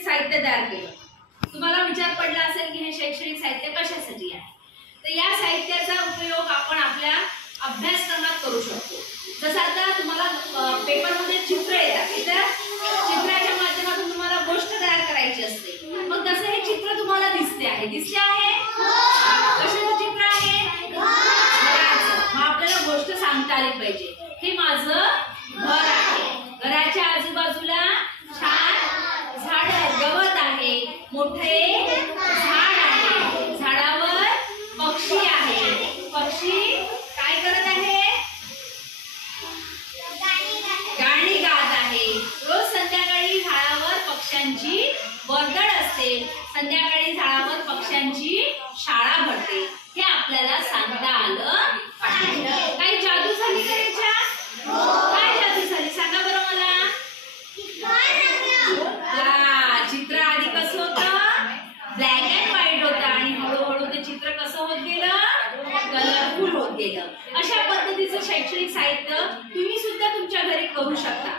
शैक्षणिक साहित्य तयार केलं। तुम्हाला विचार पडला असेल की हे शैक्षणिक साहित्य कशासाठी आहे, तर या साहित्याचा उपयोग आपण आपल्या अभ्यासक्रमात करू शकतो। जसं आता तुम्हाला पेपरमध्ये चित्र येतात, चित्राच्या माध्यमातून तुम्हाला गोष्ट तयार करायची असते, मग तसं हे चित्र तुम्हाला दिसते आहे कशाचं चित्र आहे, घराचं। मग आपल्याला गोष्ट सांगता आली पाहिजे, हे माझं घर आहे, घराच्या आजूबाजूला छान झाड गवत आहे, मोठे झाड आहे, झाडावर पक्षी आहे, पक्षी काय करत आहे, गाणी गात आहे। रोज संध्याकाळी झाडावर पक्ष्यांची वर्दळ असते, संध्याकाळी झाडावर पक्ष्यांची शाळा भरते, हे आपल्याला सांगता आलं पाहिजे। काही जादू झाली का त्याच्यात? काय जादू झाली सांगा बरं मला। चित्र आधी कसं होतं, ब्लॅक अँड व्हाईट होतं आणि हळूहळू ते चित्र कसं होत गेलं, कलरफुल होत गेलं। अशा पद्धतीचं शैक्षणिक साहित्य तुम्ही सुद्धा तुमच्या घरी करू शकता।